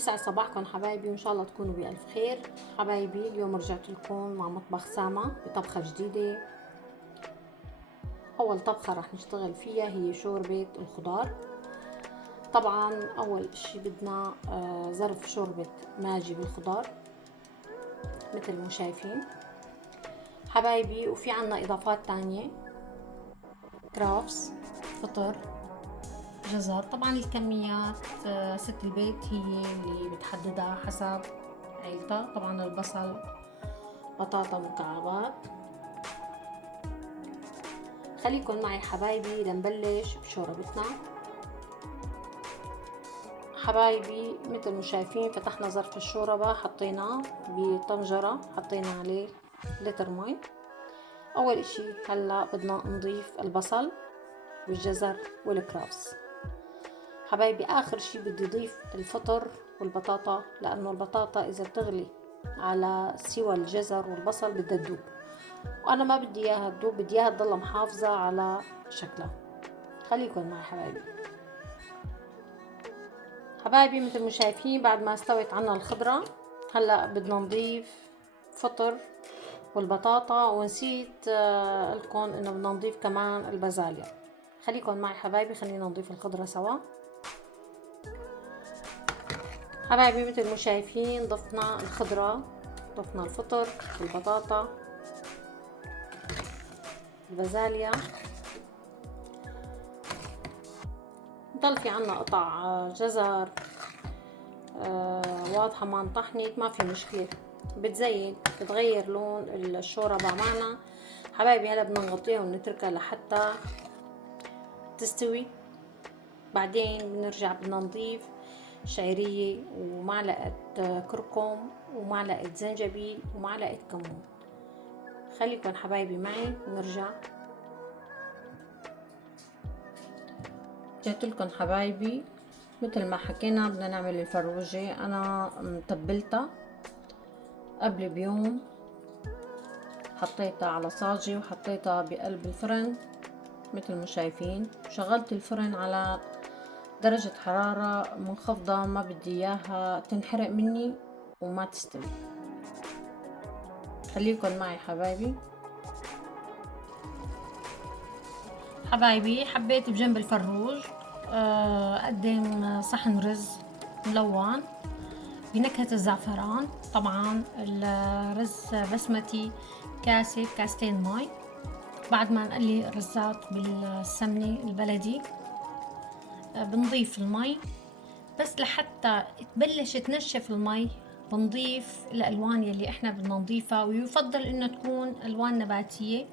يسعد صباحكم حبايبي، وان شاء الله تكونوا بألف خير. حبايبي اليوم رجعت لكم مع مطبخ سامة بطبخة جديدة. اول طبخة راح نشتغل فيها هي شوربة الخضار. طبعا اول اشي بدنا ظرف شوربة ماجي بالخضار مثل ما شايفين حبايبي. وفي عنا اضافات تانية، كرافس، فطر، جزر. طبعا الكميات ست البيت هي اللي بتحددها حسب عيلتها. طبعا البصل، بطاطا مكعبات. خليكن معي حبايبي لنبلش بشوربتنا. حبايبي مثل ما شايفين فتحنا ظرف الشوربة، حطيناه بطنجرة، حطينا عليه لتر مي. اول اشي هلا بدنا نضيف البصل والجزر والكرفس. حبايبي اخر شي بدي اضيف الفطر والبطاطا، لانه البطاطا اذا بتغلي على سوى الجزر والبصل بدها تدوب، وانا ما بدي اياها تدوب، بدي اياها تضل محافظة على شكلها. خليكن معي حبايبي. حبايبي مثل ما شايفين بعد ما استوت عنا الخضرة هلا بدنا نضيف فطر والبطاطا، ونسيت لكم انه بدنا نضيف كمان البازاليا. خليكن معي حبايبي، خلينا نضيف الخضرة سوا. حبايبي مثل ما شايفين ضفنا الخضرة، ضفنا الفطر والبطاطا، البازاليا. ضل في عنا قطع جزر واضحة ما انطحنت، ما في مشكلة، بتزين بتغير لون الشوربة معنا. حبايبي هلا بدنا نغطيها ونتركها لحتى تستوي. بعدين بنرجع بدنا نضيف شعرية ومعلقة كركم ومعلقة زنجبيل ومعلقة كمون. خليكن حبايبي معي ونرجع. جاتلكن حبايبي مثل ما حكينا بدنا نعمل الفروجة. انا متبلتها قبل بيوم، حطيتها على صاجي وحطيتها بقلب الفرن مثل ما شايفين. شغلت الفرن على درجة حرارة منخفضة، ما بدي اياها تنحرق مني وما تستوي. خليكن معي حبايبي. حبايبي حبيت بجنب الفروج اقدم صحن رز ملون بنكهة الزعفران. طبعا الرز بسمتي كاسة كاستين مي. بعد ما نقلي الرزات بالسمنة البلدي بنضيف المي بس لحتى تبلش تنشف المي. بنضيف الالوان يلي احنا بدنا نضيفها، ويفضل انه تكون الوان نباتية.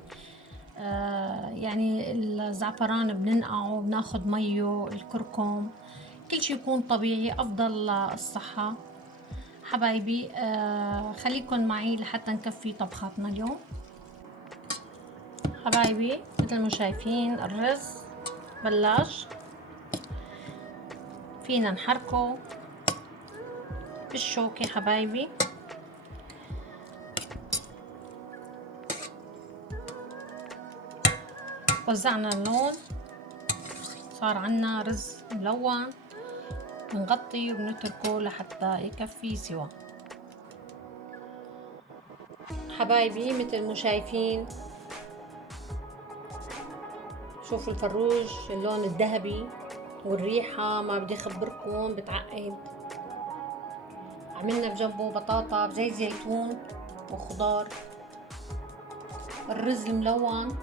يعني الزعفران بننقعه بناخد ميه، الكركم، كل شي يكون طبيعي افضل للصحة. حبايبي خليكن معي لحتى نكفي طبخاتنا اليوم. حبايبي مثل ما شايفين الرز بلاش، فينا نحركه بالشوكة حبايبي. وزعنا اللون، صار عنا رز ملون. بنغطي وبنتركه لحتى يكفي سوا. حبايبي مثل ما شايفين شوفوا الفروج، اللون الذهبي والريحة ما بدي اخبركم بتعقد. عملنا بجنبه بطاطا بزيت زيتون وخضار. الرز الملون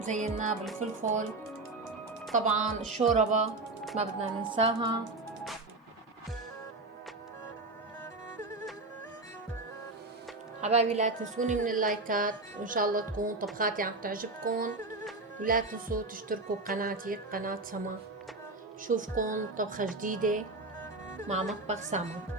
زيناه بالفلفل. طبعا الشوربة ما بدنا ننساها. حبايبي لا تنسوني من اللايكات، وان شاء الله تكون طبخاتي عم تعجبكم. ولا تنسوا تشتركوا بقناتي قناة سما. شوفكم طبخة جديدة مع مطبخ سما.